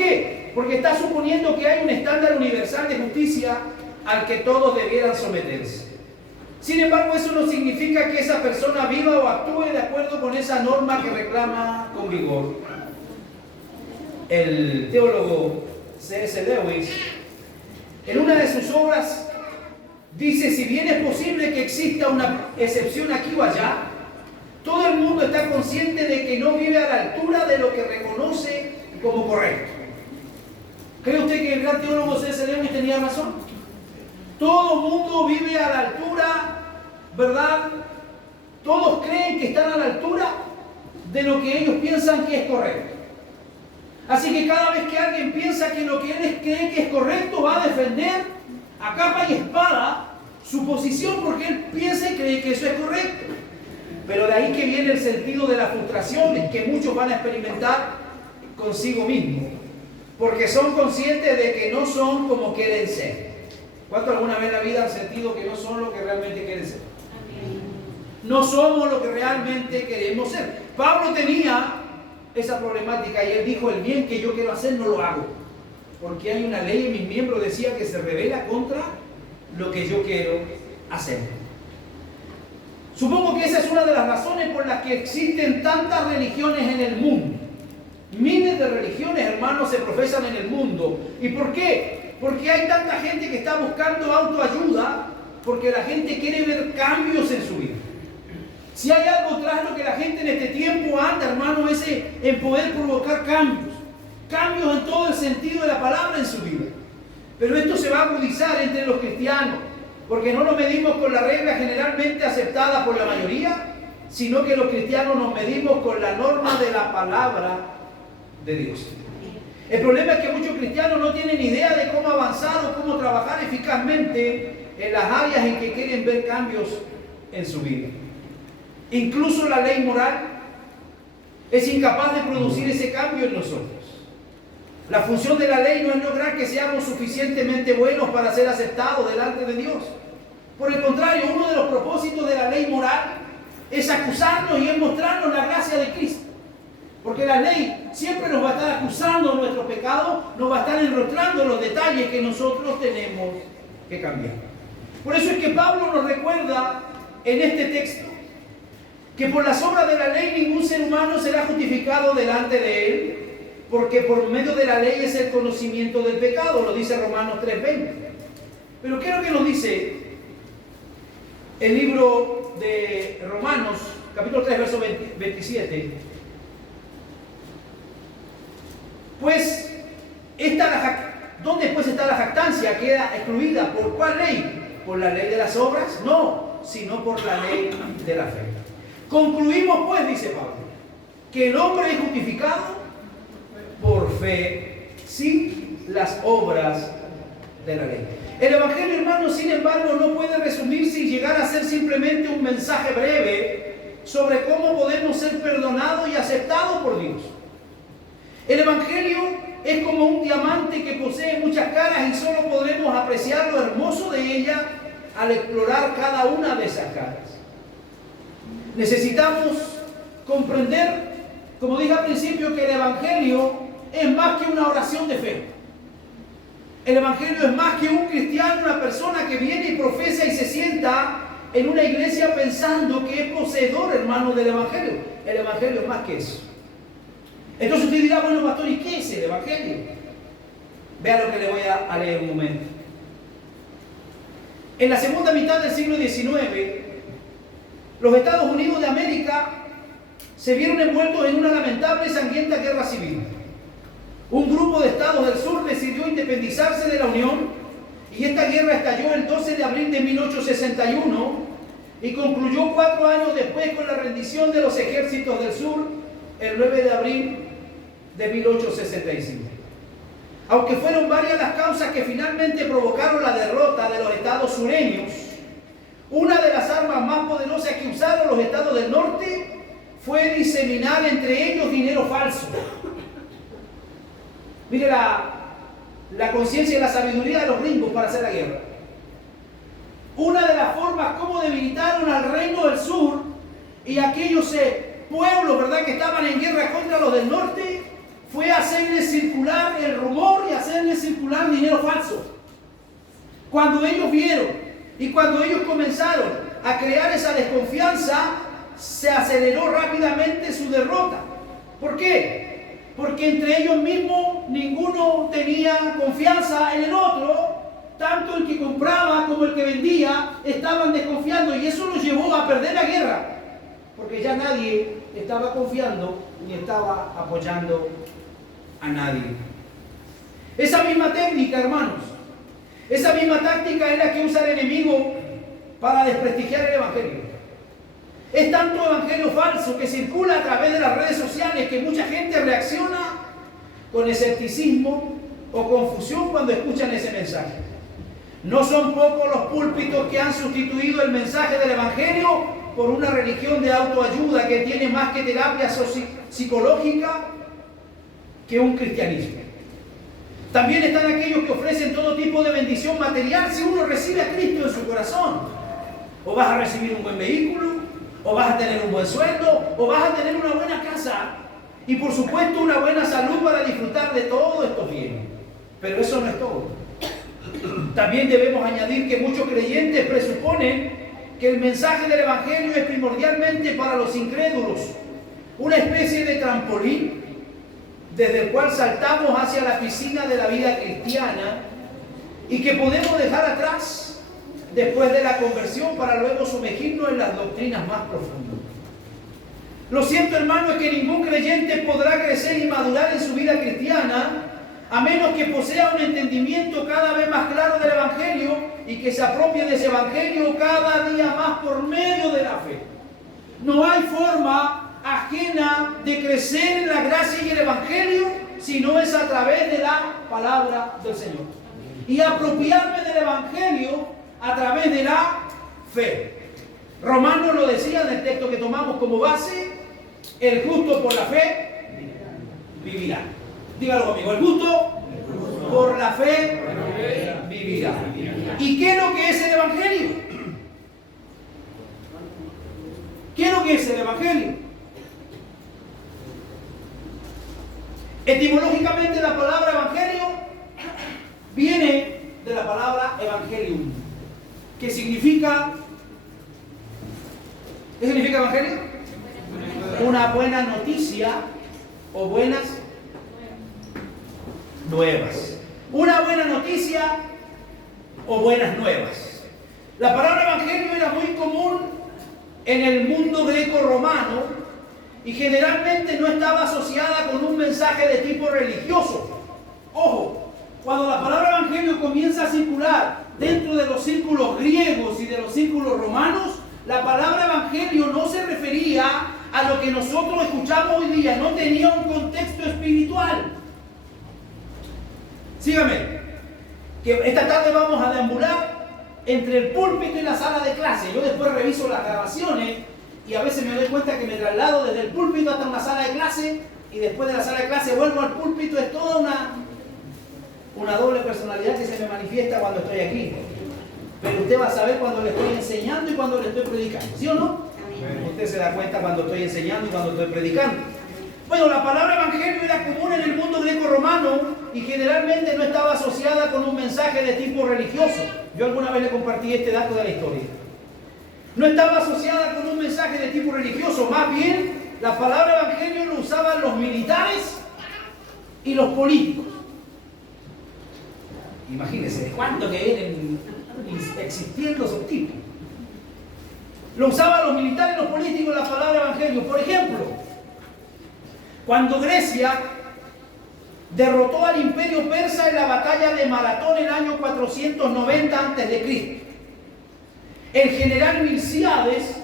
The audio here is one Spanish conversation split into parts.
qué? Porque está suponiendo que hay un estándar universal de justicia al que todos debieran someterse. Sin embargo, eso no significa que esa persona viva o actúe de acuerdo con esa norma que reclama con vigor. El teólogo C.S. Lewis, en una de sus obras, dice: si bien es posible que exista una excepción aquí o allá, todo el mundo está consciente de que no vive a la altura de lo que reconoce como correcto. ¿Cree usted que el gran teólogo C.S. Lewis tenía razón? Todo el mundo vive a la altura, ¿verdad? Todos creen que están a la altura de lo que ellos piensan que es correcto. Así que cada vez que alguien piensa que lo que él cree que es correcto, va a defender a capa y espada su posición porque él piensa y cree que eso es correcto. Pero de ahí que viene el sentido de la frustración que muchos van a experimentar consigo mismos, porque son conscientes de que no son como quieren ser. ¿Cuántos alguna vez en la vida han sentido que no son lo que realmente quieren ser? No somos lo que realmente queremos ser. Pablo tenía esa problemática y él dijo: el bien que yo quiero hacer no lo hago, porque hay una ley en mis miembros, decía, que se revela contra lo que yo quiero hacer. Supongo que esa es una de las razones por las que existen tantas religiones en el mundo. Miles de religiones, hermanos, se profesan en el mundo. ¿Y por qué? Porque hay tanta gente que está buscando autoayuda, porque la gente quiere ver cambios en su vida. Si hay algo tras lo que la gente en este tiempo anda, hermano, es en poder provocar cambios. Cambios en todo el sentido de la palabra en su vida. Pero esto se va a agudizar entre los cristianos, porque no nos medimos con la regla generalmente aceptada por la mayoría, sino que los cristianos nos medimos con la norma de la palabra de Dios. El problema es que muchos cristianos no tienen idea de cómo avanzar o cómo trabajar eficazmente en las áreas en que quieren ver cambios en su vida. Incluso la ley moral es incapaz de producir ese cambio en nosotros. La función de la ley no es lograr que seamos suficientemente buenos para ser aceptados delante de Dios. Por el contrario, uno de los propósitos de la ley moral es acusarnos y es mostrarnos la gracia de Cristo. Porque la ley siempre nos va a estar acusando nuestros pecados, nos va a estar enrostrando los detalles que nosotros tenemos que cambiar. Por eso es que Pablo nos recuerda en este texto que por las obras de la ley ningún ser humano será justificado delante de él, porque por medio de la ley es el conocimiento del pecado, lo dice Romanos 3:20. Pero ¿qué es lo que nos dice el libro de Romanos, capítulo 3, verso 27? Pues, ¿dónde pues está la jactancia? Queda excluida. ¿Por cuál ley? ¿Por la ley de las obras? No, sino por la ley de la fe. Concluimos pues, dice Pablo, que el hombre es justificado por fe, sin las obras de la ley. El Evangelio, hermanos, sin embargo, no puede resumirse y llegar a ser simplemente un mensaje breve sobre cómo podemos ser perdonados y aceptados por Dios. El Evangelio es como un diamante que posee muchas caras y solo podremos apreciar lo hermoso de ella al explorar cada una de esas caras. Necesitamos comprender, como dije al principio, que el Evangelio es más que una oración de fe. El Evangelio es más que un cristiano, una persona que viene y profesa y se sienta en una iglesia pensando que es poseedor, hermano, del Evangelio. El Evangelio es más que eso. Entonces usted dirá: bueno, pastor, ¿y qué es el Evangelio? Vea lo que le voy a leer un momento. En la segunda mitad del siglo XIX, los Estados Unidos de América se vieron envueltos en una lamentable y sangrienta guerra civil. Un grupo de estados del sur decidió independizarse de la Unión y esta guerra estalló el 12 de abril de 1861 y concluyó 4 años después con la rendición de los ejércitos del sur el 9 de abril de 1865. Aunque fueron varias las causas que finalmente provocaron la derrota de los estados sureños, una de las armas más poderosas que usaron los estados del norte fue diseminar entre ellos dinero falso. Mire la conciencia y la sabiduría de los gringos para hacer la guerra. Una de las formas como debilitaron al reino del sur y aquellos pueblos, ¿verdad?, que estaban en guerra contra los del norte, fue hacerle circular el rumor y hacerle circular dinero falso. Cuando ellos vieron y cuando ellos comenzaron a crear esa desconfianza, se aceleró rápidamente su derrota. ¿Por qué? Porque entre ellos mismos ninguno tenía confianza en el otro. Tanto el que compraba como el que vendía estaban desconfiando, y eso los llevó a perder la guerra, porque ya nadie estaba confiando ni estaba apoyando a nadie. Esa misma técnica, hermanos, esa misma táctica es la que usa el enemigo para desprestigiar el evangelio. Es tanto evangelio falso que circula a través de las redes sociales que mucha gente reacciona con escepticismo o confusión cuando escuchan ese mensaje. No son pocos los púlpitos que han sustituido el mensaje del evangelio por una religión de autoayuda que tiene más que terapia psicológica que un cristianismo. También están aquellos que ofrecen todo tipo de bendición material si uno recibe a Cristo en su corazón. O vas a recibir un buen vehículo, o vas a tener un buen sueldo, o vas a tener una buena casa y por supuesto una buena salud para disfrutar de todos estos bienes. Pero eso no es todo. También debemos añadir que muchos creyentes presuponen que el mensaje del evangelio es primordialmente para los incrédulos, una especie de trampolín desde el cual saltamos hacia la piscina de la vida cristiana y que podemos dejar atrás después de la conversión para luego sumergirnos en las doctrinas más profundas. Lo cierto, hermano, es que ningún creyente podrá crecer y madurar en su vida cristiana a menos que posea un entendimiento cada vez más claro del evangelio y que se apropie de ese evangelio cada día más por medio de la fe. No hay forma ajena de crecer en la gracia y el evangelio si no es a través de la palabra del Señor. Y apropiarme del evangelio a través de la fe. Romanos lo decía en el texto que tomamos como base: el justo por la fe vivirá. Dígalo conmigo: el justo por la fe vivirá. ¿Y qué es lo que es el evangelio? ¿Qué es lo que es el evangelio? Etimológicamente la palabra evangelio viene de la palabra evangelium, que significa... ¿qué significa evangelio? Una buena noticia o buenas nuevas. Una buena noticia o buenas nuevas. La palabra evangelio era muy común en el mundo greco-romano y generalmente no estaba asociada con un mensaje de tipo religioso. Ojo, cuando la palabra evangelio comienza a circular dentro de los círculos griegos y de los círculos romanos, la palabra evangelio no se refería a lo que nosotros escuchamos hoy día, no tenía un contexto espiritual. Sígame, que esta tarde vamos a deambular entre el púlpito y la sala de clase. Yo después reviso las grabaciones y a veces me doy cuenta que me traslado desde el púlpito hasta una sala de clase y después de la sala de clase vuelvo al púlpito. Es toda una doble personalidad que se me manifiesta cuando estoy aquí. Pero usted va a saber cuando le estoy enseñando y cuando le estoy predicando, ¿sí o no? Usted se da cuenta cuando estoy enseñando y cuando estoy predicando. Bueno, la palabra evangelio era común en el mundo greco-romano y generalmente no estaba asociada con un mensaje de tipo religioso. Yo alguna vez le compartí este dato de la historia. No estaba asociada con un mensaje de tipo religioso, más bien la palabra evangelio lo usaban los militares y los políticos. Imagínense, ¿cuánto que vienen existiendo esos tipos? Lo usaban los militares y los políticos la palabra evangelio. Por ejemplo, cuando Grecia derrotó al imperio persa en la batalla de Maratón en el año 490 a.C., el general Milcíades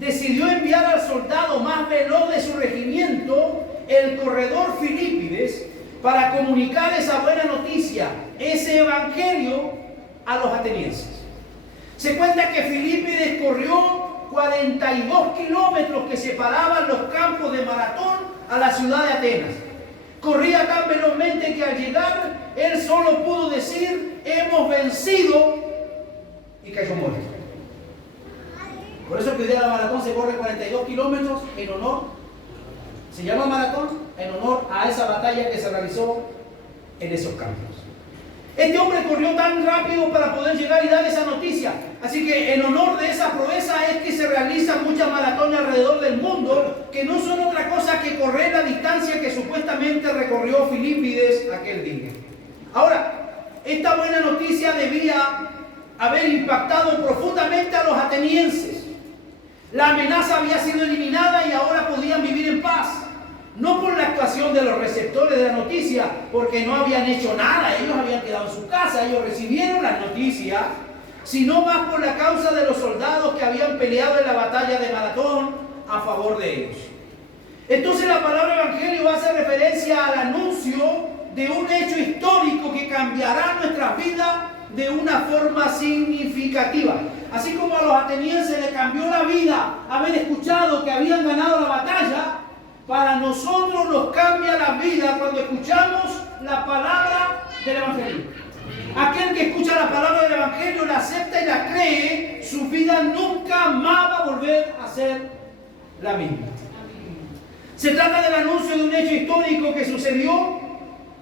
decidió enviar al soldado más veloz de su regimiento, el corredor Filípides, para comunicar esa buena noticia, ese evangelio, a los atenienses. Se cuenta que Filípides corrió 42 kilómetros que separaban los campos de Maratón a la ciudad de Atenas. Corría tan velozmente que al llegar él solo pudo decir: hemos vencido, y cayó muerto. Por eso que hoy día la maratón se corre 42 kilómetros en honor. Se llama maratón en honor a esa batalla que se realizó en esos campos. Este hombre corrió tan rápido para poder llegar y dar esa noticia. Así que en honor de esa proeza es que se realizan muchas maratones alrededor del mundo, que no son otra cosa que correr la distancia que supuestamente recorrió Filipides aquel día. Ahora, esta buena noticia debía haber impactado profundamente a los atenienses. La amenaza había sido eliminada y ahora podían vivir en paz. No por la actuación de los receptores de la noticia, porque no habían hecho nada, ellos habían quedado en su casa, ellos recibieron las noticias, sino más por la causa de los soldados que habían peleado en la batalla de Maratón a favor de ellos. Entonces la palabra evangelio hace referencia al anuncio de un hecho histórico que cambiará nuestra vida de una forma significativa. Así como a los atenienses les cambió la vida haber escuchado que habían ganado la batalla, para nosotros nos cambia la vida cuando escuchamos la palabra del evangelio. Aquel que escucha la palabra del evangelio, la acepta y la cree, su vida nunca más va a volver a ser la misma. Se trata del anuncio de un hecho histórico que sucedió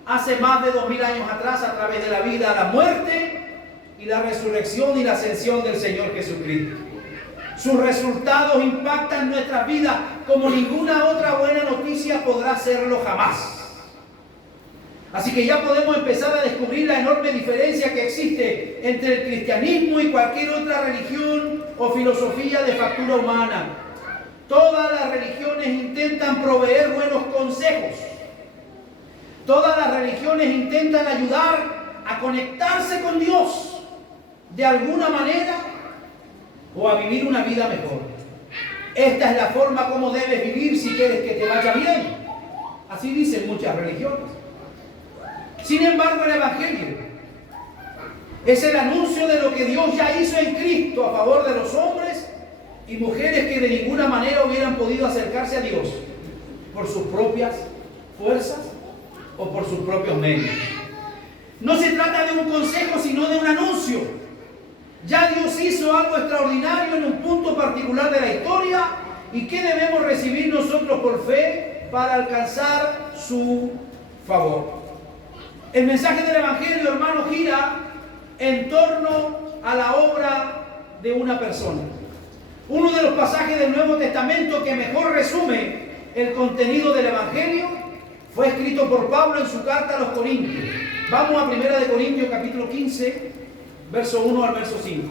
hace más de 2000 años atrás a través de la vida, la muerte y la resurrección y la ascensión del Señor Jesucristo. Sus resultados impactan nuestras vidas como ninguna otra buena noticia podrá hacerlo jamás. Así que ya podemos empezar a descubrir la enorme diferencia que existe entre el cristianismo y cualquier otra religión o filosofía de factura humana. Todas las religiones intentan proveer buenos consejos. Todas las religiones intentan ayudar a conectarse con Dios de alguna manera o a vivir una vida mejor. Esta es la forma como debes vivir si quieres que te vaya bien. Así dicen muchas religiones. Sin embargo, el evangelio es el anuncio de lo que Dios ya hizo en Cristo a favor de los hombres y mujeres que de ninguna manera hubieran podido acercarse a Dios por sus propias fuerzas o por sus propios medios. No se trata de un consejo, sino de un anuncio. Ya Dios hizo algo extraordinario en un punto particular de la historia, y ¿qué debemos recibir nosotros por fe para alcanzar su favor? El mensaje del evangelio, hermano, gira en torno a la obra de una persona. Uno de los pasajes del Nuevo Testamento que mejor resume el contenido del evangelio fue escrito por Pablo en su carta a los Corintios. Vamos a 1 Corintios capítulo 15, verso 1 al verso 5.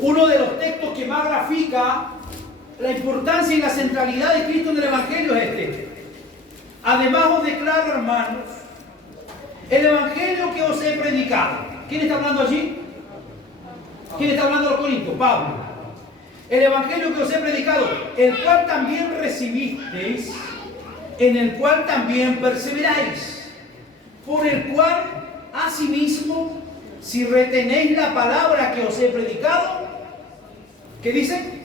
Uno de los textos que más grafica la importancia y la centralidad de Cristo en el evangelio es este. Además os declaro, hermanos, el evangelio que os he predicado. ¿Quién está hablando allí? ¿Quién está hablando a los Corintios? Pablo. El evangelio que os he predicado, el cual también recibisteis, en el cual también perseveráis, por el cual asimismo, si retenéis la palabra que os he predicado, ¿qué dice?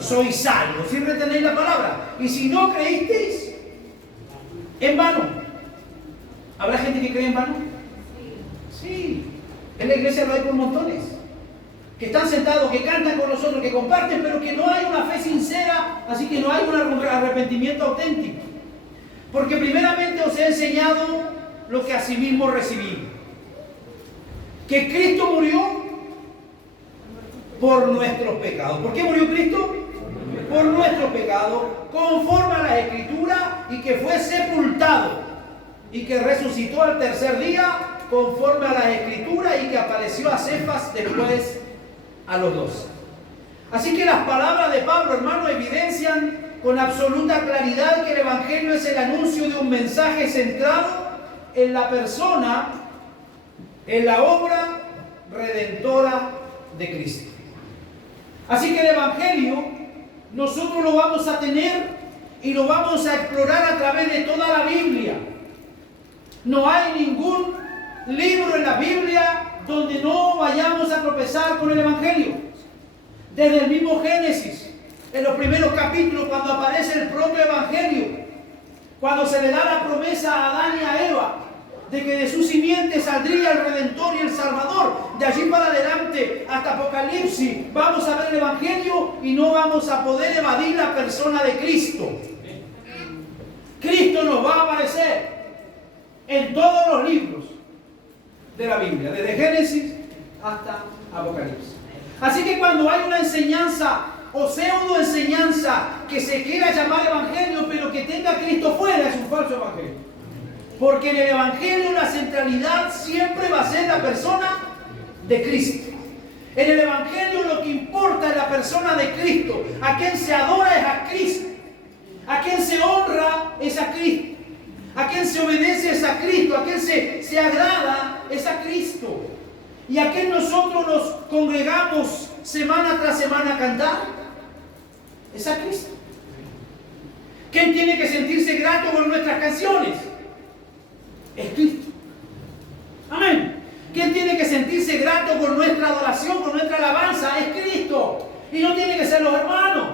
Sois salvos, si retenéis la palabra. Y si no creísteis, en vano. ¿Habrá gente que cree en vano? Sí. En la iglesia lo hay por montones. Que están sentados, que cantan con nosotros, que comparten, pero que no hay una fe sincera, así que no hay un arrepentimiento auténtico. Porque primeramente os he enseñado lo que asimismo recibí. Que Cristo murió por nuestros pecados. ¿Por qué murió Cristo? Por nuestros pecados, conforme a la Escritura, y que fue sepultado y que resucitó al tercer día, conforme a la Escritura, y que apareció a Cefas, después a los 12. Así que las palabras de Pablo, hermano, evidencian con absoluta claridad que el evangelio es el anuncio de un mensaje centrado en la persona, en la obra redentora de Cristo. Así que el evangelio nosotros lo vamos a tener y lo vamos a explorar a través de toda la Biblia. No hay ningún libro en la Biblia donde no vayamos a tropezar con el evangelio. Desde el mismo Génesis, en los primeros capítulos, cuando aparece el propio evangelio, cuando se le da la promesa a Adán y a Eva de que de su simiente saldría el Redentor y el Salvador, de allí para adelante hasta Apocalipsis vamos a ver el evangelio y no vamos a poder evadir la persona de Cristo. Cristo nos va a aparecer en todos los libros de la Biblia, desde Génesis hasta Apocalipsis. Así que cuando hay una enseñanza o pseudo enseñanza que se quiera llamar evangelio, pero que tenga a Cristo fuera, es un falso evangelio. Porque en el evangelio la centralidad siempre va a ser la persona de Cristo. En el evangelio lo que importa es la persona de Cristo. A quien se adora es a Cristo. A quien se honra es a Cristo. A quien se obedece es a Cristo. A quien se agrada es a Cristo. Y a quien nosotros nos congregamos semana tras semana a cantar es a Cristo. ¿Quién tiene que sentirse grato con nuestras canciones? Es Cristo. Amén. ¿Quién tiene que sentirse grato con nuestra adoración, con nuestra alabanza? Es Cristo. Y no tiene que ser los hermanos.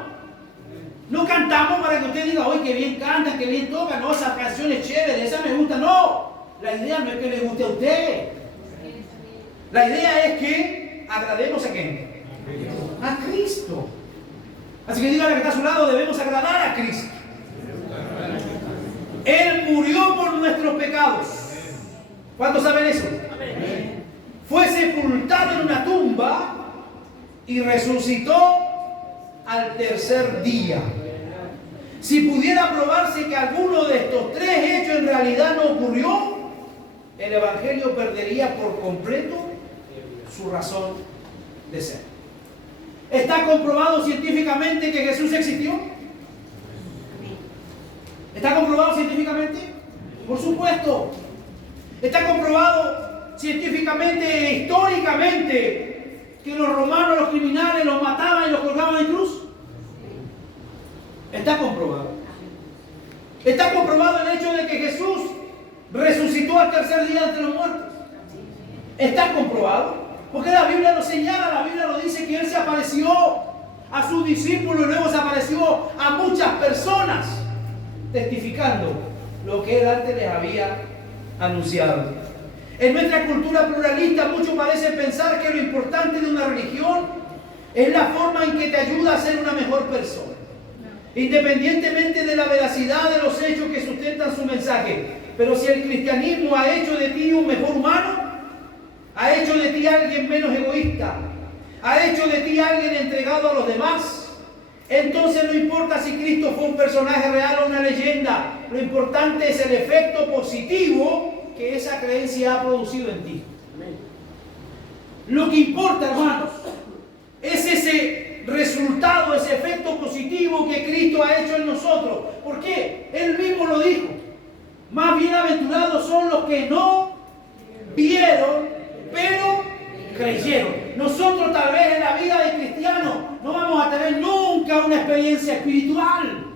No cantamos para que usted diga, oye, qué bien cantan, qué bien tocan. No, esa canción es chévere, esa me gusta. No, la idea no es que le guste a usted. La idea es que agrademos a quién. A Cristo. Así que dígale que está a su lado, debemos agradar a Cristo. Él murió por nuestros pecados. ¿Cuántos saben eso? Amén. Fue sepultado en una tumba y resucitó al tercer día. Si pudiera probarse que alguno de estos tres hechos en realidad no ocurrió, el Evangelio perdería por completo su razón de ser. ¿Está comprobado científicamente que Jesús existió? ¿Está comprobado científicamente? Por supuesto. Está comprobado científicamente, históricamente, que los romanos, los criminales, los mataban y los colgaban en cruz. Está comprobado. Está comprobado el hecho de que Jesús resucitó al tercer día entre los muertos. Está comprobado. Porque la Biblia lo señala, la Biblia lo dice que Él se apareció a sus discípulos y luego se apareció a muchas personas, testificando lo que Él antes les había anunciado. En nuestra cultura pluralista muchos parecen pensar que lo importante de una religión es la forma en que te ayuda a ser una mejor persona, independientemente de la veracidad de los hechos que sustentan su mensaje. Pero si el cristianismo ha hecho de ti un mejor humano, ha hecho de ti alguien menos egoísta, ha hecho de ti alguien entregado a los demás, entonces no importa si Cristo fue un personaje real o una leyenda, lo importante es el efecto positivo que esa creencia ha producido en ti. Lo que importa, hermanos, es ese resultado, ese efecto positivo que Cristo ha hecho en nosotros. ¿Por qué? Él mismo lo dijo. Más bienaventurados son los que no vieron, pero creyeron. Nosotros tal vez en la vida de cristiano no vamos a tener nunca una experiencia espiritual.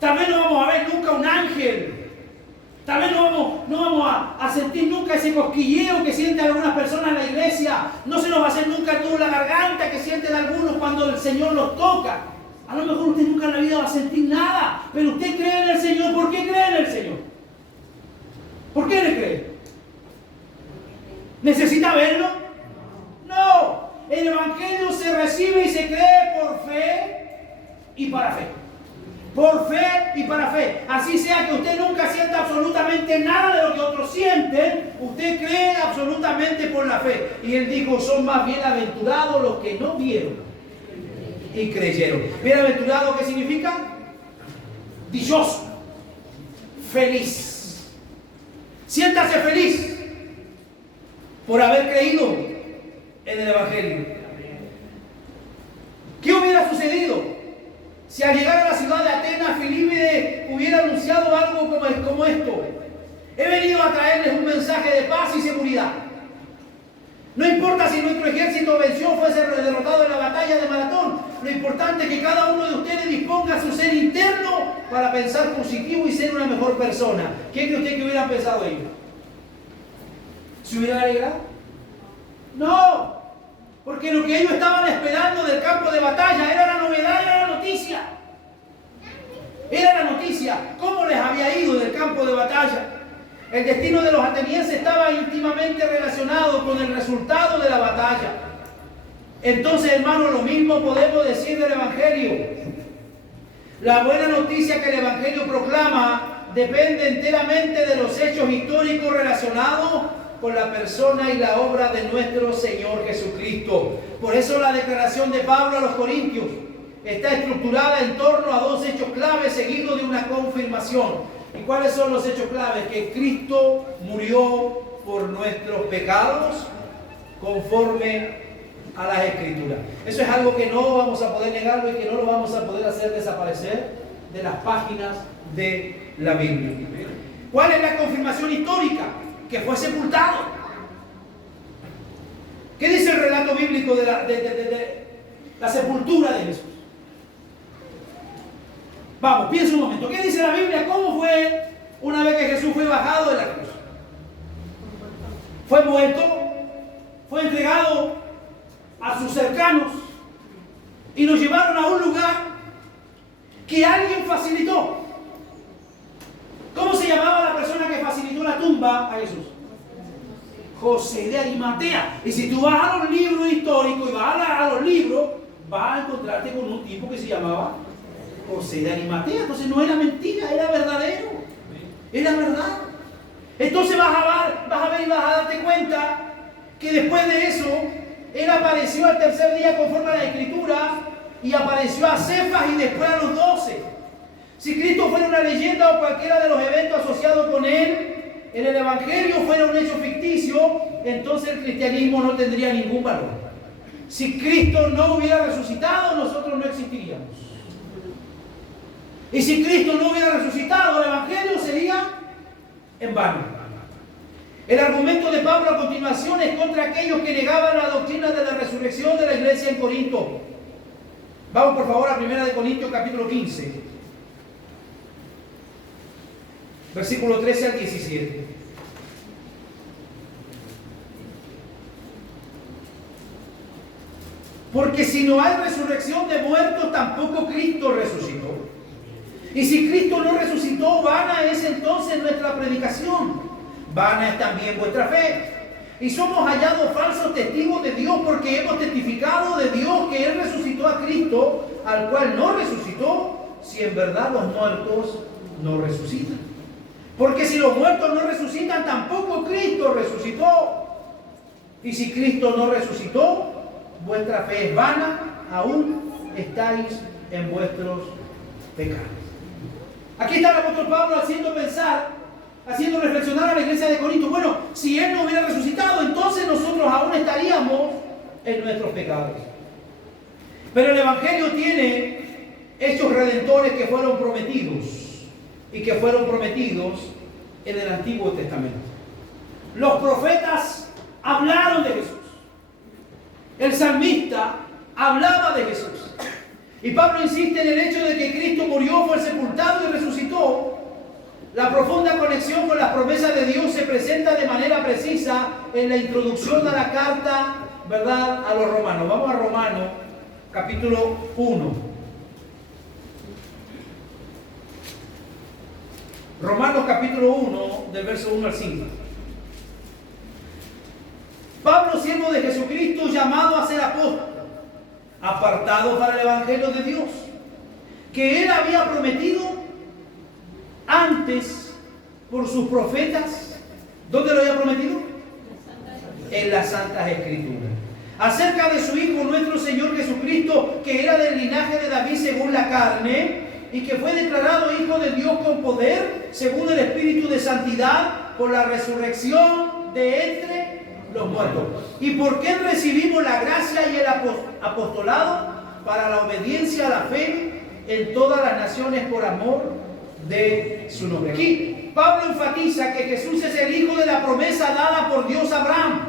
Tal vez no vamos a ver nunca un ángel. Tal vez no vamos a sentir nunca ese cosquilleo que sienten algunas personas en la iglesia. No se nos va a hacer nunca el nudo en la garganta que sienten algunos cuando el Señor los toca. A lo mejor usted nunca en la vida va a sentir nada, pero usted cree en el Señor. ¿Por qué cree en el Señor? ¿Por qué le cree? ¿Necesita verlo? No. El Evangelio se recibe y se cree por fe y para fe. Por fe y para fe. Así sea que usted nunca sienta absolutamente nada de lo que otros sienten, usted cree absolutamente por la fe. Y Él dijo, son más bienaventurados los que no vieron y creyeron. ¿Bienaventurado qué significa? Dichoso. Feliz. Siéntase feliz por haber creído en el Evangelio. ¿Qué hubiera sucedido si al llegar a la ciudad de Atenas, Filipe hubiera anunciado algo como esto? He venido a traerles un mensaje de paz y seguridad. No importa si nuestro ejército venció o fuese derrotado en la batalla de Maratón. Lo importante es que cada uno de ustedes disponga su ser interno para pensar positivo y ser una mejor persona. ¿Qué cree usted que hubieran pensado ellos? ¿Se hubieran alegrado? No, porque lo que ellos estaban esperando del campo de batalla era la novedad, era la noticia. Era la noticia, cómo les había ido del campo de batalla. El destino de los atenienses estaba íntimamente relacionado con el resultado de la batalla. Entonces, hermanos, lo mismo podemos decir del Evangelio. La buena noticia que el Evangelio proclama depende enteramente de los hechos históricos relacionados con la persona y la obra de nuestro Señor Jesucristo. Por eso la declaración de Pablo a los Corintios está estructurada en torno a dos hechos claves seguidos de una confirmación. ¿Y cuáles son los hechos claves? Que Cristo murió por nuestros pecados conforme a las Escrituras. Eso es algo que no vamos a poder negarlo y que no lo vamos a poder hacer desaparecer de las páginas de la Biblia. ¿Cuál es la confirmación histórica? Que fue sepultado. ¿Qué dice el relato bíblico de la sepultura de Jesús? Vamos, piensa un momento. ¿Qué dice la Biblia? ¿Cómo fue una vez que Jesús fue bajado de la cruz? Fue muerto, fue entregado a sus cercanos y lo llevaron a un lugar que alguien facilitó. ¿Cómo se llamaba la persona que facilitó la tumba a Jesús? José de Arimatea. Y si tú vas a los libros históricos y vas a los libros, vas a encontrarte con un tipo que se llamaba José de Arimatea. Entonces no era mentira, era verdadero. Era verdad. Entonces vas a ver y vas a darte cuenta que después de eso, él apareció al tercer día conforme a la Escritura y apareció a Cefas y después a los 12. Si Cristo fuera una leyenda o cualquiera de los eventos asociados con él en el Evangelio fuera un hecho ficticio, entonces el cristianismo no tendría ningún valor. Si Cristo no hubiera resucitado, nosotros no existiríamos. Y si Cristo no hubiera resucitado, el Evangelio sería en vano. El argumento de Pablo a continuación es contra aquellos que negaban la doctrina de la resurrección de la iglesia en Corinto. Vamos por favor a 1 Corintios capítulo 15, versículo 13 al 17. Porque si no hay resurrección de muertos, tampoco Cristo resucitó. Y si Cristo no resucitó, vana es entonces nuestra predicación. Vana es también vuestra fe. Y somos hallados falsos testigos de Dios porque hemos testificado de Dios que Él resucitó a Cristo, al cual no resucitó, si en verdad los muertos no resucitan. Porque si los muertos no resucitan, tampoco Cristo resucitó. Y si Cristo no resucitó, vuestra fe es vana, aún estáis en vuestros pecados. Aquí está el apóstol Pablo haciendo reflexionar a la iglesia de Corinto. Bueno, si Él no hubiera resucitado, entonces nosotros aún estaríamos en nuestros pecados. Pero el Evangelio tiene hechos redentores que fueron prometidos y que fueron prometidos en el Antiguo Testamento. Los profetas hablaron de Jesús. El salmista hablaba de Jesús. Y Pablo insiste en el hecho de que Cristo murió, fue sepultado y resucitó. La profunda conexión con las promesas de Dios se presenta de manera precisa en la introducción a la carta, ¿verdad?, a los romanos. Vamos a Romanos, capítulo 1. Romanos, capítulo 1, del verso 1 al 5. Pablo, siervo de Jesucristo, llamado a ser apóstol, apartado para el Evangelio de Dios, que Él había prometido antes por sus profetas. ¿Dónde lo había prometido? En las Santas Escrituras. Acerca de su Hijo nuestro Señor Jesucristo, que era del linaje de David según la carne, y que fue declarado Hijo de Dios con poder, según el Espíritu de Santidad, por la resurrección de entre los muertos. ¿Y por qué recibimos la gracia y el apostolado? Para la obediencia a la fe en todas las naciones por amor de su nombre. Aquí Pablo enfatiza que Jesús es el hijo de la promesa dada por Dios a Abraham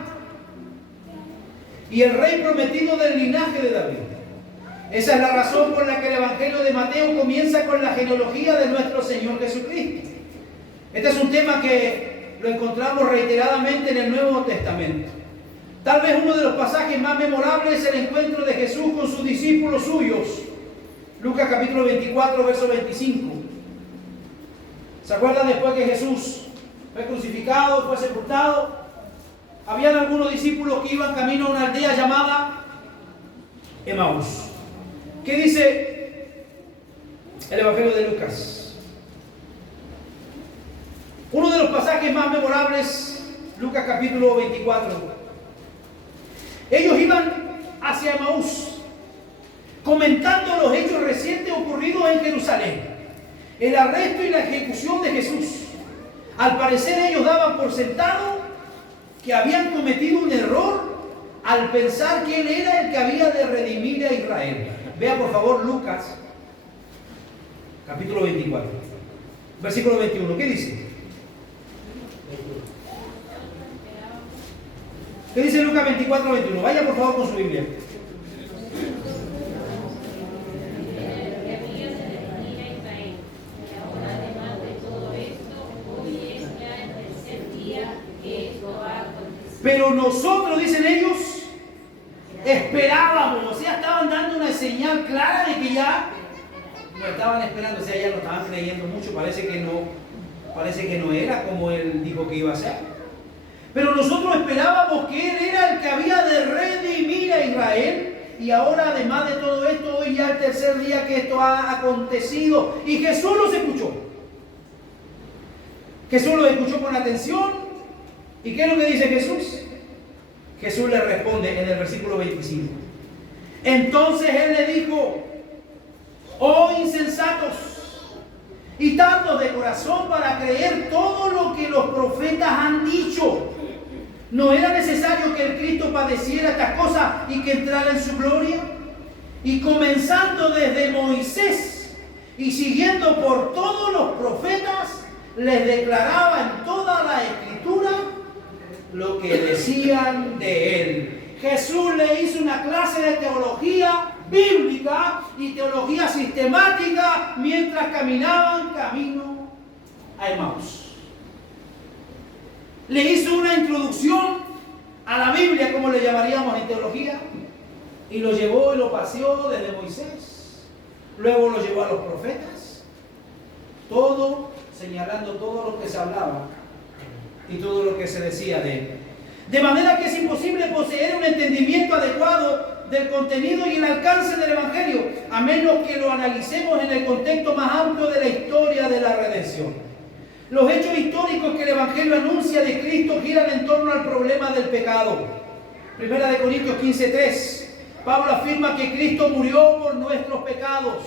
y el rey prometido del linaje de David. Esa es la razón por la que el Evangelio de Mateo comienza con la genealogía de nuestro Señor Jesucristo. Este es un tema que lo encontramos reiteradamente en el Nuevo Testamento. Tal vez uno de los pasajes más memorables es el encuentro de Jesús con sus discípulos suyos. Lucas capítulo 24, verso 25. ¿Se acuerdan después que Jesús fue crucificado, fue sepultado? Habían algunos discípulos que iban camino a una aldea llamada Emaús. ¿Qué dice el Evangelio de Lucas. Uno de los pasajes más memorables, Lucas capítulo 24. Ellos iban hacia Emaús, comentando los hechos recientes ocurridos en Jerusalén, el arresto y la ejecución de Jesús. Al parecer ellos daban por sentado que habían cometido un error al pensar que Él era el que había de redimir a Israel. Vea por favor Lucas capítulo 24, versículo 21. ¿Qué dice? ¿Qué dice Lucas 24, 21? Vaya por favor con su Biblia. Pero nosotros, dicen ellos, esperábamos, o sea, estaban dando una señal clara de que ya no estaban esperando, o sea, ya no estaban creyendo mucho, parece que no era como Él dijo que iba a ser. Pero nosotros esperábamos que Él era el que había de redimir a Israel, y ahora además de todo esto, hoy ya el tercer día que esto ha acontecido, y Jesús los escuchó. Jesús los escuchó con atención. ¿Y qué es lo que dice Jesús? Jesús le responde en el versículo 25. Entonces Él le dijo: oh insensatos y tardos de corazón para creer todo lo que los profetas han dicho. ¿No era necesario que el Cristo padeciera estas cosas y que entrara en su gloria? Y comenzando desde Moisés y siguiendo por todos los profetas, les declaraba en toda la Escritura lo que decían de Él. Jesús le hizo una clase de teología bíblica y teología sistemática mientras caminaban camino a Emaús. Le hizo una introducción a la Biblia, como le llamaríamos en teología, y lo llevó y lo paseó desde Moisés, luego lo llevó a los profetas, todo señalando todo lo que se hablaba y todo lo que se decía de Él. De manera que es imposible poseer un entendimiento adecuado del contenido y el alcance del Evangelio, a menos que lo analicemos en el contexto más amplio de la historia de la redención. Los hechos históricos que el Evangelio anuncia de Cristo giran en torno al problema del pecado. Primera de Corintios 15:3. Pablo afirma que Cristo murió por nuestros pecados.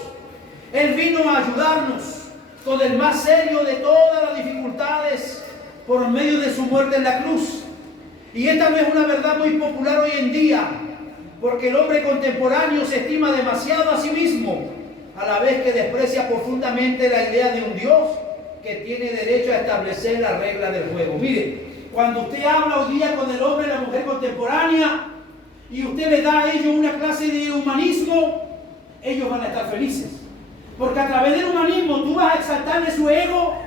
Él vino a ayudarnos con el más serio de todas las dificultades por medio de su muerte en la cruz. Y esta no es una verdad muy popular hoy en día, porque el hombre contemporáneo se estima demasiado a sí mismo, a la vez que desprecia profundamente la idea de un Dios que tiene derecho a establecer la regla del juego. Mire, cuando usted habla hoy día con el hombre y la mujer contemporánea y usted le da a ellos una clase de humanismo, ellos van a estar felices, porque a través del humanismo tú vas a exaltarle su ego.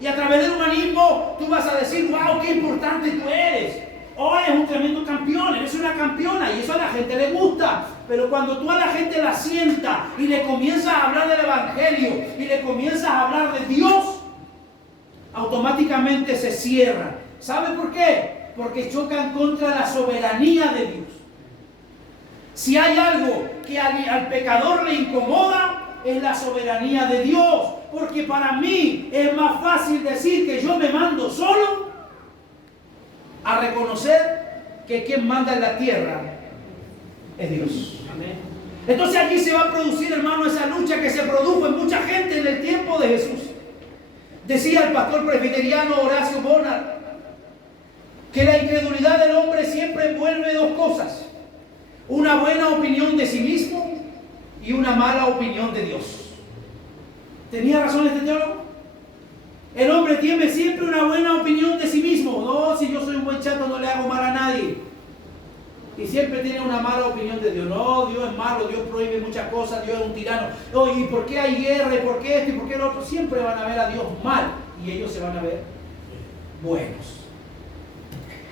Y a través del humanismo tú vas a decir: wow, qué importante tú eres. Oh, eres un tremendo campeón, eres una campeona, y eso a la gente le gusta. Pero cuando tú a la gente la sientas y le comienzas a hablar del Evangelio y le comienzas a hablar de Dios, automáticamente se cierran. ¿Sabe por qué? Porque chocan contra la soberanía de Dios. Si hay algo que al pecador le incomoda, es la soberanía de Dios. Porque para mí es más fácil decir que yo me mando solo a reconocer que quien manda en la tierra es Dios. Amén. Entonces aquí se va a producir, hermano, esa lucha que se produjo en mucha gente en el tiempo de Jesús. Decía el pastor presbiteriano Horacio Bonner que la incredulidad del hombre siempre envuelve dos cosas: una buena opinión de sí mismo y una mala opinión de Dios. ¿Tenía razón este teólogo? El hombre tiene siempre una buena opinión de sí mismo. No, si yo soy un buen chato no le hago mal a nadie. Y siempre tiene una mala opinión de Dios. No, Dios es malo, Dios prohíbe muchas cosas, Dios es un tirano. No, ¿y por qué hay guerra? ¿Y por qué esto? ¿Y por qué lo otro? Siempre van a ver a Dios mal y ellos se van a ver buenos.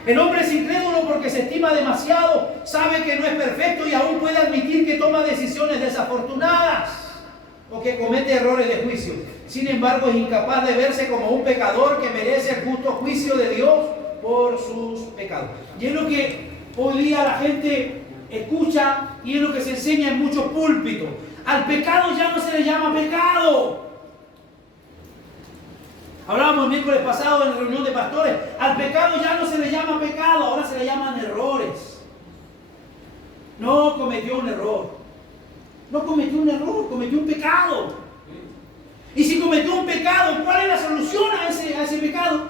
El hombre es incrédulo porque se estima demasiado, sabe que no es perfecto y aún puede admitir que toma decisiones desafortunadas o que comete errores de juicio. Sin embargo, es incapaz de verse como un pecador que merece el justo juicio de Dios por sus pecados. Y es lo que hoy día la gente escucha y es lo que se enseña en muchos púlpitos. Al pecado ya no se le llama pecado. Hablábamos el miércoles pasado en la reunión de pastores. Al pecado ya no se le llama pecado, ahora se le llaman errores. No cometió un error. No cometió un error, cometió un pecado. Y si cometió un pecado, ¿cuál es la solución a ese pecado?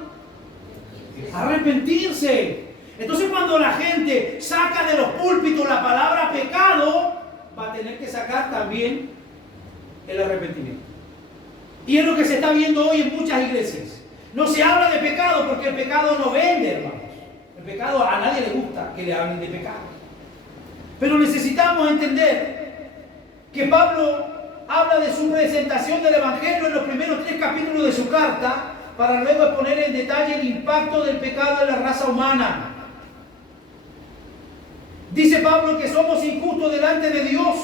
Arrepentirse. Entonces cuando la gente saca de los púlpitos la palabra pecado, va a tener que sacar también el arrepentimiento. Y es lo que se está viendo hoy en muchas iglesias. No se habla de pecado porque el pecado no vende, hermanos. El pecado a nadie le gusta que le hablen de pecado. Pero necesitamos entender que Pablo habla de su presentación del Evangelio en los primeros 3 capítulos de su carta, para luego exponer en detalle el impacto del pecado en la raza humana. Dice Pablo que somos injustos delante de Dios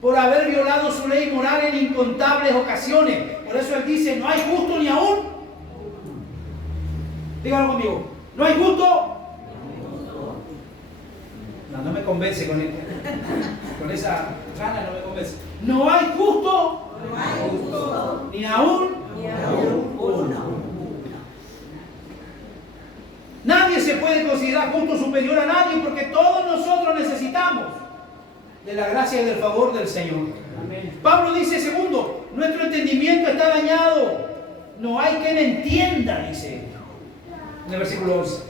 por haber violado su ley moral en incontables ocasiones. Por eso él dice, no hay justo ni aún. Díganlo conmigo, no hay justo. No me convence con esa gana, no me convence. No hay justo, ni aún uno. Nadie se puede considerar justo superior a nadie porque todos nosotros necesitamos de la gracia y del favor del Señor. Amén. Pablo dice, segundo, nuestro entendimiento está dañado. No hay quien entienda, dice en el versículo 11.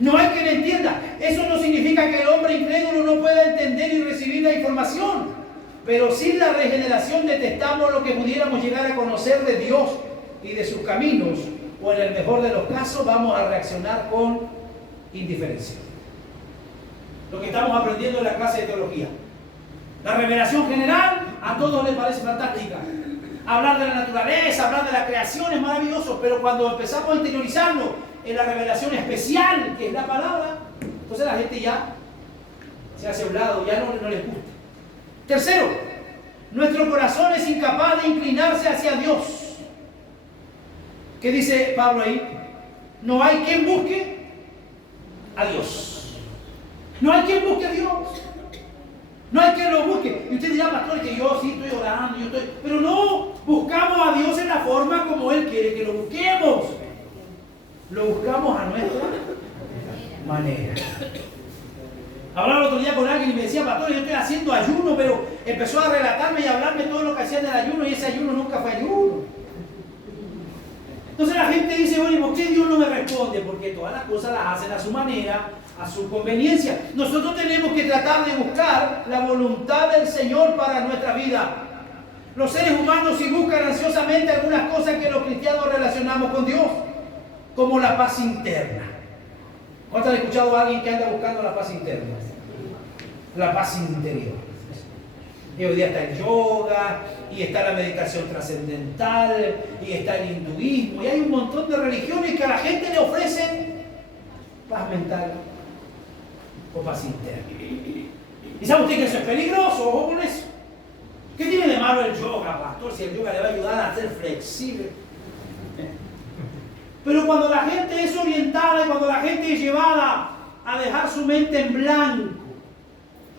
No hay quien entienda. Eso no significa que el hombre incrédulo no pueda entender y recibir la información. Pero sin la regeneración detestamos lo que pudiéramos llegar a conocer de Dios y de sus caminos. O en el mejor de los casos vamos a reaccionar con indiferencia. Lo que estamos aprendiendo en la clase de teología. La revelación general a todos les parece fantástica. Hablar de la naturaleza, hablar de la creación es maravilloso, pero cuando empezamos a interiorizarlo en la revelación especial, que es la palabra, entonces la gente ya se hace a un lado, ya no les gusta. Tercero, nuestro corazón es incapaz de inclinarse hacia Dios. ¿Qué dice Pablo ahí? No hay quien busque a Dios. No hay quien busque a Dios. No hay quien lo busque. Y usted dirá, pastor, que yo sí estoy orando, pero no, buscamos a Dios en la forma como Él quiere que lo busquemos. Lo buscamos a nuestra manera. Hablaba el otro día con alguien y me decía, pastor, yo estoy haciendo ayuno, pero empezó a relatarme y a hablarme todo lo que hacía del ayuno y ese ayuno nunca fue ayuno. Entonces la gente dice, bueno, ¿y por qué Dios no me responde? Porque todas las cosas las hacen a su manera, a su conveniencia. Nosotros tenemos que tratar de buscar la voluntad del Señor para nuestra vida. Los seres humanos sí buscan ansiosamente algunas cosas que los cristianos relacionamos con Dios, como la paz interna. ¿Cuántos han escuchado a alguien que anda buscando la paz interna? La paz interior. Y hoy día está el yoga, y está la meditación trascendental, y está el hinduismo, y hay un montón de religiones que a la gente le ofrecen paz mental o paz interna. ¿Y sabe usted que eso es peligroso? Ojo con eso. ¿Qué tiene de malo el yoga, pastor? Si el yoga le va a ayudar a ser flexible. Pero cuando la gente es orientada y cuando la gente es llevada a dejar su mente en blanco,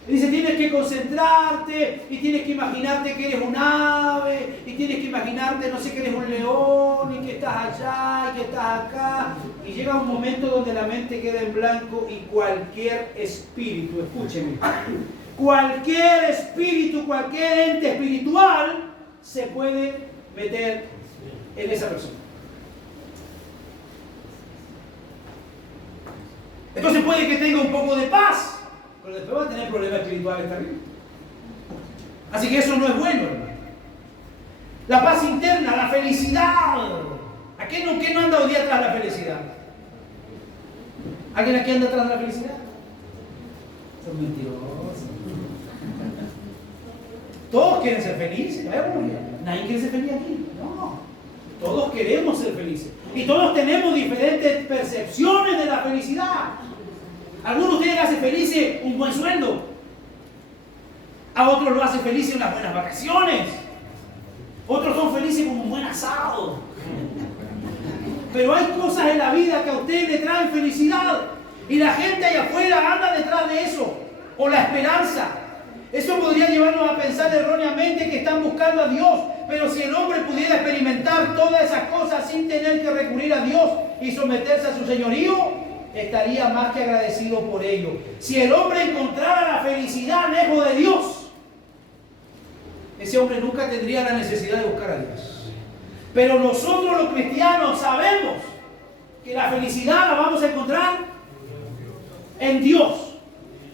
dice, tienes que concentrarte y tienes que imaginarte que eres un ave y tienes que imaginarte, no sé, que eres un león y que estás allá y que estás acá. Y llega un momento donde la mente queda en blanco y cualquier espíritu, escúcheme, cualquier espíritu, cualquier ente espiritual se puede meter en esa persona. Entonces puede que tenga un poco de paz, pero después va a tener problemas espirituales también. Así que eso no es bueno, hermano. La paz interna, la felicidad. ¿A qué no anda hoy día atrás de la felicidad? ¿Alguien aquí anda atrás de la felicidad? Son mentirosos. Todos quieren ser felices, nadie quiere ser feliz aquí. No, todos queremos ser felices. Y todos tenemos diferentes percepciones de la felicidad. Algunos de ustedes hacen felices un buen sueldo. A otros lo hacen felices unas buenas vacaciones. Otros son felices con un buen asado. Pero hay cosas en la vida que a ustedes le traen felicidad. Y la gente allá afuera anda detrás de eso. O la esperanza. Eso podría llevarnos a pensar erróneamente que están buscando a Dios, pero si el hombre pudiera experimentar todas esas cosas sin tener que recurrir a Dios y someterse a su señorío, estaría más que agradecido por ello. Si el hombre encontrara la felicidad lejos de Dios, ese hombre nunca tendría la necesidad de buscar a Dios. Pero nosotros los cristianos sabemos que la felicidad la vamos a encontrar en Dios.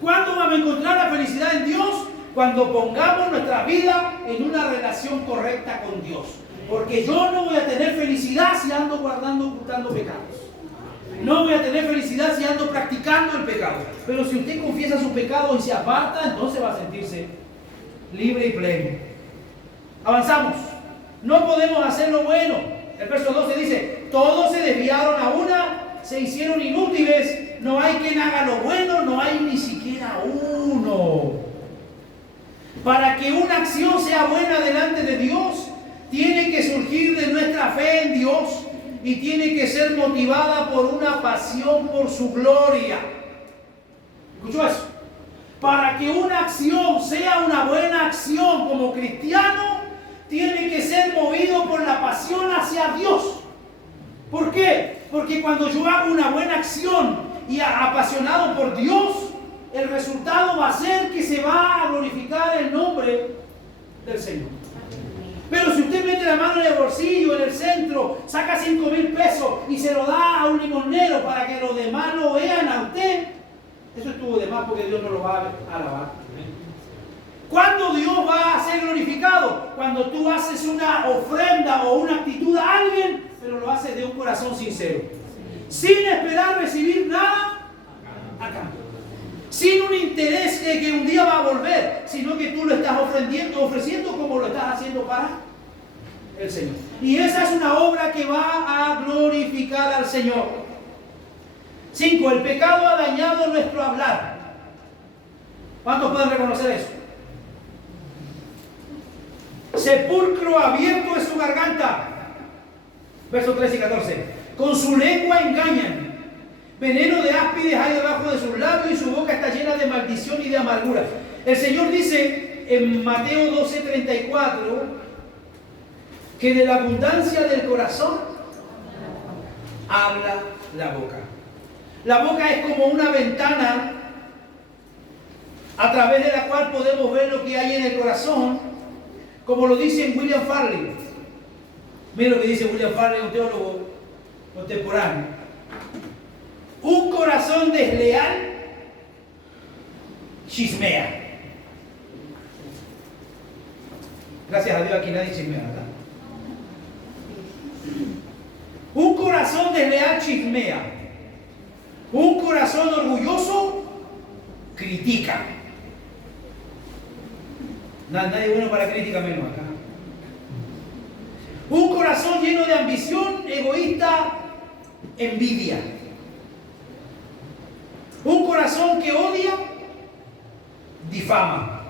¿Cuándo vamos a encontrar la felicidad en Dios? Cuando pongamos nuestra vida en una relación correcta con Dios. Porque yo no voy a tener felicidad si ando ocultando pecados. No voy a tener felicidad si ando practicando el pecado. Pero si usted confiesa su pecado y se aparta, entonces va a sentirse libre y pleno. Avanzamos. No podemos hacer lo bueno. El verso 12 dice: todos se desviaron a una, se hicieron inútiles. No hay quien haga lo bueno, no hay ni siquiera uno. Para que una acción sea buena delante de Dios, tiene que surgir de nuestra fe en Dios y tiene que ser motivada por una pasión por su gloria. ¿Escuchó eso? Para que una acción sea una buena acción como cristiano, tiene que ser movido por la pasión hacia Dios. ¿Por qué? Porque cuando yo hago una buena acción y apasionado por Dios, el resultado va a ser que se va a glorificar el nombre del Señor. Pero si usted mete la mano en el bolsillo, en el centro, saca 5,000 pesos y se lo da a un limonero para que los demás lo vean a usted, eso estuvo de más porque Dios no lo va a alabar. ¿Cuándo Dios va a ser glorificado? Cuando tú haces una ofrenda o una actitud a alguien, pero lo haces de un corazón sincero, sin esperar recibir nada a cambio, sin un interés de que un día va a volver, sino que tú lo estás ofreciendo como lo estás haciendo para el Señor. Y esa es una obra que va a glorificar al Señor. 5. El pecado ha dañado nuestro hablar. ¿Cuántos pueden reconocer eso? Sepulcro abierto es su garganta. Versos 13 y 14. Con su lengua engañan. Veneno de áspides hay debajo de sus labios y su boca está llena de maldición y de amargura. El Señor dice en Mateo 12:34 que de la abundancia del corazón habla la boca. La boca es como una ventana a través de la cual podemos ver lo que hay en el corazón, como lo dice William Farley. Miren lo que dice William Farley, un teólogo contemporáneo. Un corazón desleal chismea. Gracias a Dios aquí nadie chismea, ¿verdad? Un corazón desleal chismea. Un corazón orgulloso critica. Nadie bueno para crítica menos acá. Un corazón lleno de ambición, egoísta, envidia. Un corazón que odia, difama.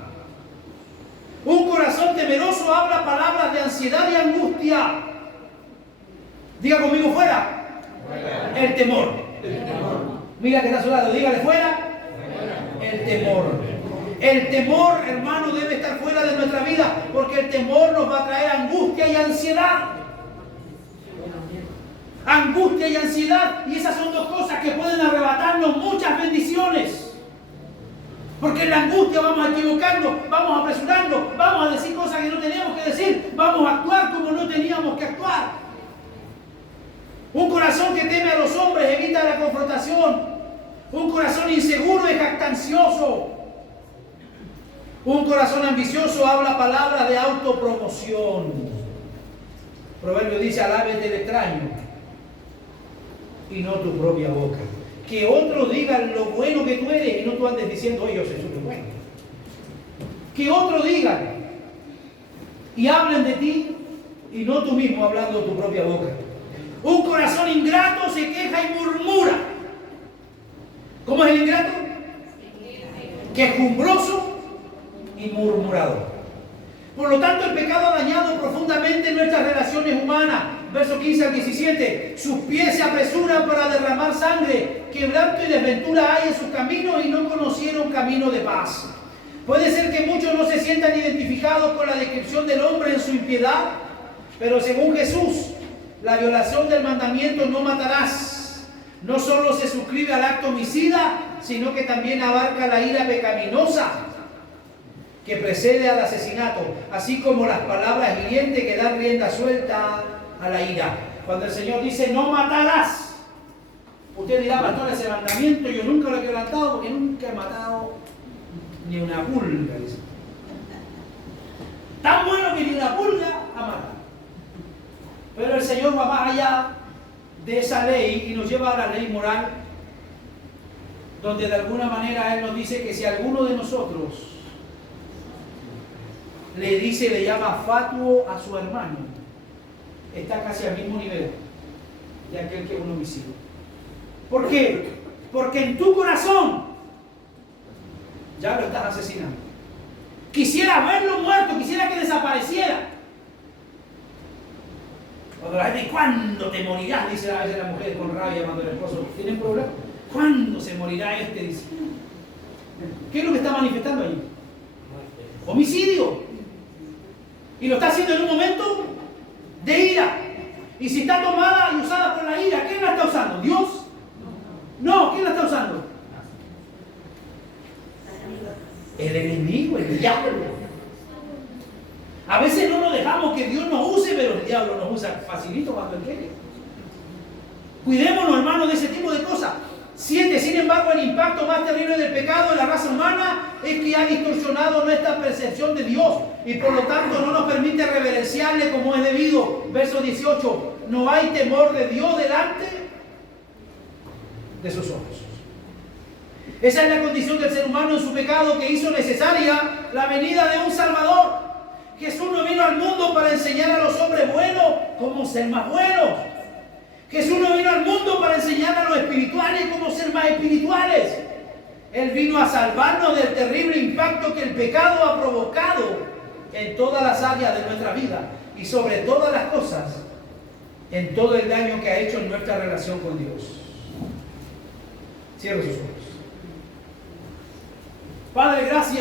Un corazón temeroso habla palabras de ansiedad y angustia. Diga conmigo fuera. El temor. Mira que está a su lado, dígale fuera. El temor. El temor, hermano, debe estar fuera de nuestra vida, porque el temor nos va a traer angustia y ansiedad. Angustia y ansiedad, y esas son dos cosas que pueden arrebatarnos muchas bendiciones. Porque en la angustia vamos a equivocarnos, vamos a apresurarnos, vamos a decir cosas que no teníamos que decir, vamos a actuar como no teníamos que actuar. Un corazón que teme a los hombres evita la confrontación. Un corazón inseguro es jactancioso. Un corazón ambicioso habla palabras de autopromoción. Proverbio dice: alábete el extraño y no tu propia boca. Que otros digan lo bueno que tú eres y no tú andes diciendo: oye, yo soy súper bueno. Que otros digan y hablen de ti y no tú mismo hablando de tu propia boca. Un corazón ingrato se queja y murmura. ¿Cómo es el ingrato? Quejumbroso y murmurador. Por lo tanto, el pecado ha dañado profundamente nuestras relaciones humanas. Verso 15 al 17. Sus pies se apresuran para derramar sangre. Quebranto y desventura hay en sus caminos y no conocieron camino de paz. Puede ser que muchos no se sientan identificados con la descripción del hombre en su impiedad, pero según Jesús, la violación del mandamiento no matarás no solo se suscribe al acto homicida, sino que también abarca la ira pecaminosa que precede al asesinato, así como las palabras hirientes que dan rienda suelta a la ira. Cuando el Señor dice no matarás, usted dirá, pastor, ese mandamiento yo nunca lo he quebrantado porque nunca he matado ni una pulga. Dice. Tan bueno que ni una pulga ha matado. Pero el Señor va más allá de esa ley y nos lleva a la ley moral, donde de alguna manera Él nos dice que si alguno de nosotros le llama fatuo a su hermano, está casi al mismo nivel de aquel que es un homicidio. ¿Por qué? Porque en tu corazón ya lo estás asesinando. Quisiera verlo muerto, quisiera que desapareciera. Cuando la gente, ¿cuándo te morirás? Dice a veces la mujer con rabia cuando el esposo tiene problema. ¿Cuándo se morirá este? Dice. ¿Qué es lo que está manifestando ahí? Homicidio. Y lo está haciendo en un momento de ira. Y si está tomada y usada por la ira, ¿quién la está usando? ¿Dios? No, ¿quién la está usando? El enemigo, el diablo. A veces no nos dejamos que Dios nos use, pero el diablo nos usa facilito cuando Él quiere. Cuidémonos, hermanos, de ese tipo de cosas. 7. Sin embargo, el impacto más terrible del pecado en la raza humana es que ha distorsionado nuestra percepción de Dios y por lo tanto no nos permite reverenciarle como es debido. Verso 18. No hay temor de Dios delante de sus ojos. Esa es la condición del ser humano en su pecado que hizo necesaria la venida de un Salvador. Jesús no vino al mundo para enseñar a los hombres buenos cómo ser más buenos. Jesús no vino al mundo para enseñar a los espirituales cómo ser más espirituales. Él vino a salvarnos del terrible impacto que el pecado ha provocado en todas las áreas de nuestra vida y sobre todas las cosas, en todo el daño que ha hecho en nuestra relación con Dios. Cierre sus ojos. Padre, gracias.